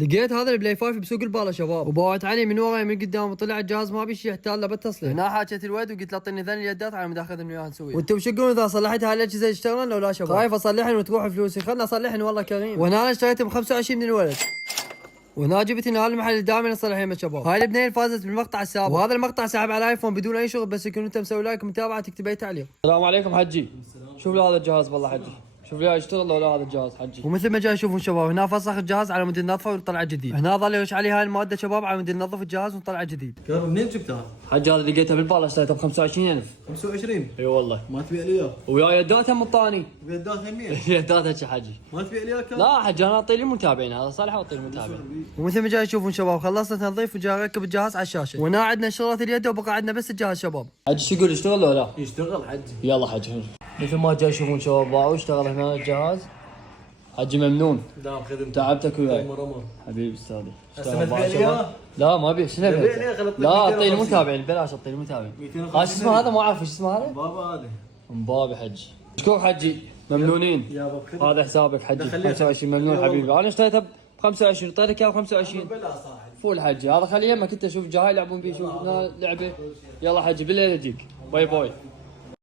لقيت هذا البلاي 5 بسوق الباله شباب، وباوعت علي من ورا من قدام وطلع الجهاز ما بيشي يحتاج له بالتصليح. هنا حاكيت الواد وقلت له اعطيني ذن اليدات على مود اخذ من وياه نسوي. وانتم شو تقولون اذا صلحت هاي الاجهزه يشتغلون لو لا شباب؟ خايف اصلحن وتروح فلوسي، خلنا اصلحن والله كريم. وهنا انا اشتريت ب 25 من الولد. وهنا جبت هنا المحل اللي دائما اصلح يمه شباب. هاي البنيه اللي فازت بالمقطع السابق، وهذا المقطع سحب على الايفون بدون اي شغل، بس يكون انت مسوي لايك ومتابعه تكتب اي تعليق. السلام عليكم حجي. شوف لي هذا الجهاز والله حجي، شوف لي يشتغل لو لا هذا الجهاز حجي. ومثل ما جاي تشوفون شباب هنا فسخ الجهاز على مود ننظفه وطلع جديد. هنا ظل يرش عليه هاي الماده شباب على مود ننظف الجهاز ونطلع جديد. كهرباء منين جبتها؟ حجي هذا لقيته بالباله اشتريته ب 25,000. 25؟ اي والله. ما تبيع لي اياه؟ ويا يدات هم الطاني. بيدات همين؟ يدات حجي. ما تبيع لي اياه؟ لا حجي انا اعطي للمتابعين، هذا صالح اعطي للمتابعين. ومثل ما جاي تشوفون شباب خلصنا تنظيف وجاي اركب الجهاز على الشاشه. وهنا عندنا شغله اليد وبقى عندنا بس الجهاز شباب. حجي شو يقول يشتغل ولا لا؟ يشتغل حجي. يلا حجي. مثل ما جاي تشوفون شباب باعوا اشتغل هنا الجهاز. حجي ممنون. دام خدمتك. تعبتك وياي. مرمر. حبيبي استاذي. هسه تبيع لي اياه؟ لا ما ابيع شنو ابيع؟ لا اعطي المتابعين بلاش اعطي المتابعين. شو اسمه هذا ما اعرف ايش اسمه هذا؟ بابا هذا. مبابي حجي. مشكور حجي ممنونين. يابا هذا حسابك حجي 25 ممنون حبيبي. انا اشتريته ب 25 اعطيتك اياه ب 25. بلا صاحب. فول حجي هذا خليه يمك انت شوف جاي يلعبون بيه شوف هنا لعبه. يلا حجي بالليل اجيك. باي باي.